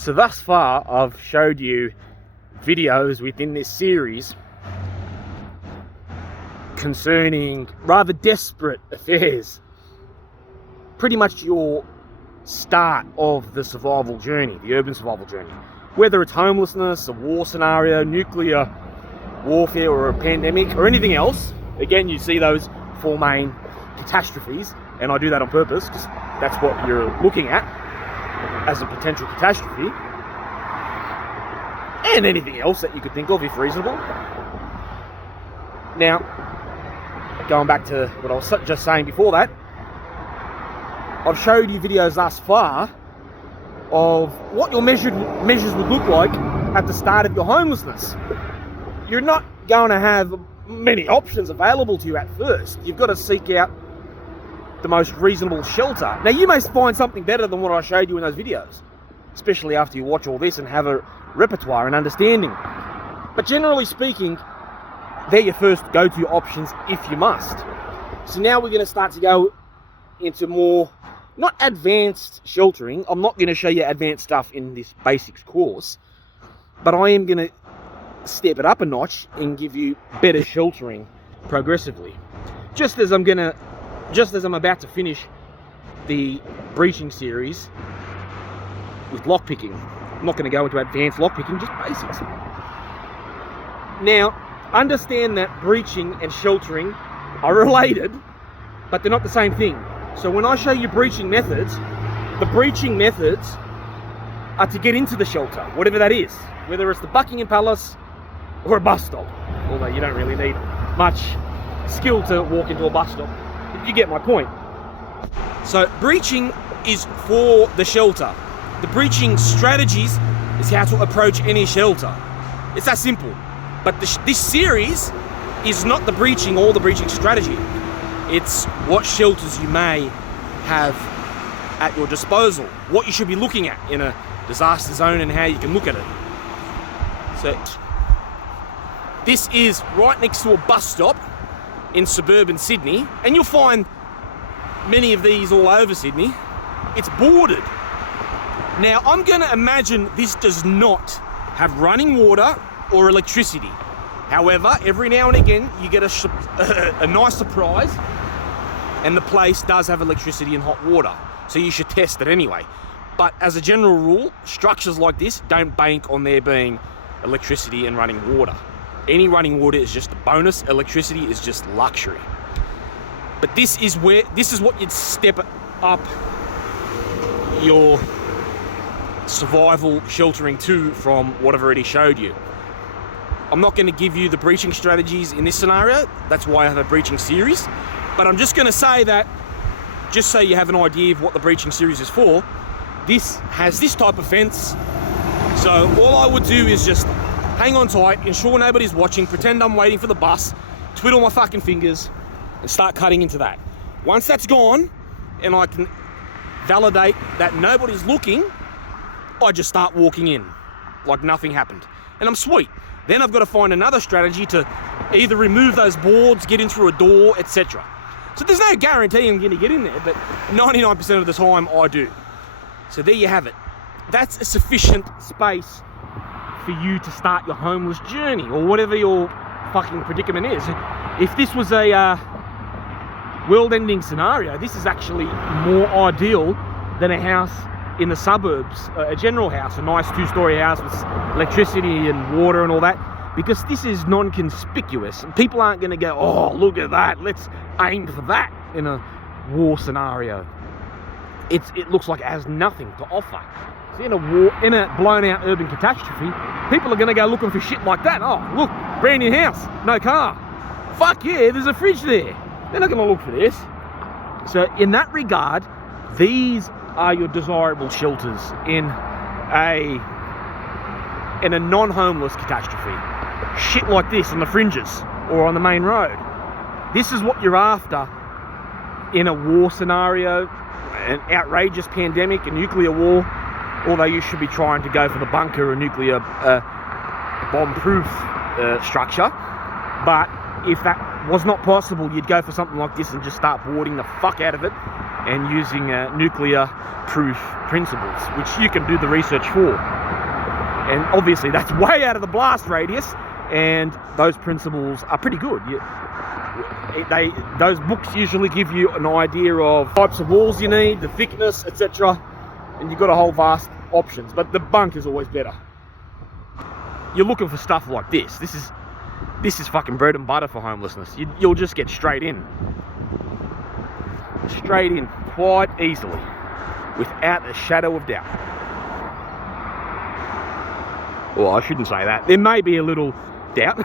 So thus far, I've showed you videos within this series concerning rather desperate affairs. Pretty much your start of the survival journey, the urban survival journey. Whether it's homelessness, a war scenario, nuclear warfare, or a pandemic, or anything else. Again, you see those four main catastrophes, and I do that on purpose because that's what you're looking at as a potential catastrophe, and anything else that you could think of if reasonable. Now, going back to what I was just saying before that, I've showed you videos thus far of what your measures would look like at the start of your homelessness. You're not going to have many options available to you at first. You've got to seek out the most reasonable shelter. Now, you may find something better than what I showed you in those videos, especially after you watch all this and have a repertoire and understanding. But generally speaking, they're your first go-to options if you must. So now we're going to start to go into more, not advanced sheltering. I'm not going to show you advanced stuff in this basics course, but I am going to step it up a notch and give you better sheltering progressively. Just as I'm about to finish the breaching series with lockpicking. I'm not going to go into advanced lockpicking, just basics. Now, understand that breaching and sheltering are related, but they're not the same thing. So when I show you breaching methods, the breaching methods are to get into the shelter, whatever that is, whether it's the Buckingham Palace or a bus stop, although you don't really need much skill to walk into a bus stop. You get my point. So breaching is for the shelter. The breaching strategies is how to approach any shelter. It's that simple. But this series is not the breaching or the breaching strategy. It's what shelters you may have at your disposal, what you should be looking at in a disaster zone and how you can look at it. So this is right next to a bus stop in suburban Sydney, and you'll find many of these all over Sydney. It's bordered. Now, I'm going to imagine this does not have running water or electricity. However, every now and again, you get a nice surprise, and the place does have electricity and hot water, so you should test it anyway. But as a general rule, structures like this don't bank on there being electricity and running water. Any running water is just a bonus. Electricity is just luxury. But this is what you'd step up your survival sheltering to from what I've already showed you. I'm not going to give you the breaching strategies in this scenario. That's why I have a breaching series. But I'm just going to say that, just so you have an idea of what the breaching series is for, this has this type of fence. So all I would do is just hang on tight, ensure nobody's watching, pretend I'm waiting for the bus, twiddle my fucking fingers, and start cutting into that. Once that's gone, and I can validate that nobody's looking, I just start walking in like nothing happened. And I'm sweet. Then I've got to find another strategy to either remove those boards, get in through a door, etc. So there's no guarantee I'm going to get in there, but 99% of the time I do. So there you have it. That's a sufficient space for you to start your homeless journey, or whatever your fucking predicament is. If this was a world-ending scenario, this is actually more ideal than a house in the suburbs, a general house, a nice two-story house with electricity and water and all that, because this is non-conspicuous. People aren't going to go, oh, look at that, let's aim for that in a war scenario. It looks like it has nothing to offer. So in a blown-out urban catastrophe, people are going to go looking for shit like that. Oh, look, brand new house, no car. Fuck yeah, there's a fridge there. They're not going to look for this. So in that regard, these are your desirable shelters in a non-homeless catastrophe. Shit like this on the fringes or on the main road. This is what you're after in a war scenario, an outrageous pandemic, a nuclear war, although you should be trying to go for the bunker or nuclear bomb-proof structure. But if that was not possible, you'd go for something like this and just start boarding the fuck out of it and using nuclear-proof principles, which you can do the research for. And obviously that's way out of the blast radius, and those principles are pretty good. Those books usually give you an idea of types of walls you need, the thickness, etc. And you've got a whole vast options, but the bunk is always better. You're looking for stuff like this. This is fucking bread and butter for homelessness. You'll just get straight in quite easily, without a shadow of doubt. Well, I shouldn't say that. There may be a little doubt,